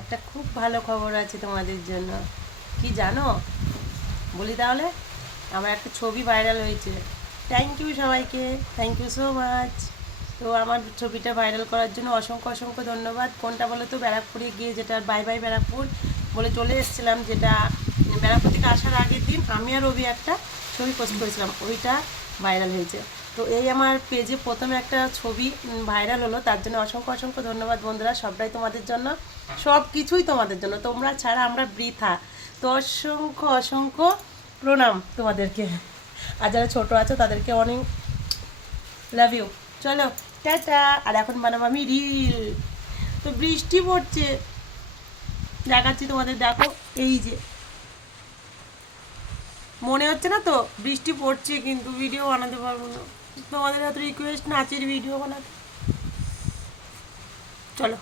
একটা খুব ভালো খবর আছে তোমাদের জন্য। কি জানো? বলি তাহলে। আমার একটা ছবি ভাইরাল হয়েছে। থ্যাংক ইউ সবাইকে, থ্যাংক ইউ সো মাচ। তো আমার ছবিটা ভাইরাল করার জন্য অসংখ্য অসংখ্য ধন্যবাদ। কোনটা বলো তো? ব্যারাকপুরে গিয়ে, যেটা বাই বাই ব্যারাকপুর বলে চলে এসেছিলাম, যেটা ব্যারাকপুর থেকে আসার আগের দিন আমি আর রবি একটা ছবি পোস্ট করেছিলাম, ওইটা ভাইরাল হয়েছে। তো এই আমার পেজে প্রথমে একটা ছবি ভাইরাল হলো, তার জন্য অসংখ্য অসংখ্য ধন্যবাদ বন্ধুরা। সবটাই তোমাদের জন্য, সব কিছুই তোমাদের জন্য। তোমরা ছাড়া আমরা বৃথা। তো অসংখ্য অসংখ্য প্রণাম তোমাদেরকে। আর যারা ছোটো আছো তাদেরকে অনেক লাভ ইউ। চলো টাটা। আর এখন বানাবো আমি রিল। তো বৃষ্টি পড়ছে, দেখাচ্ছি তোমাদের, দেখো। এই যে, মনে হচ্ছে না তো বৃষ্টি পড়ছে, কিন্তু ভিডিও বানাতে পারবো না। তোমাদের হাতে রিকোয়েস্ট নাচের ভিডিও বানাতে। চলো।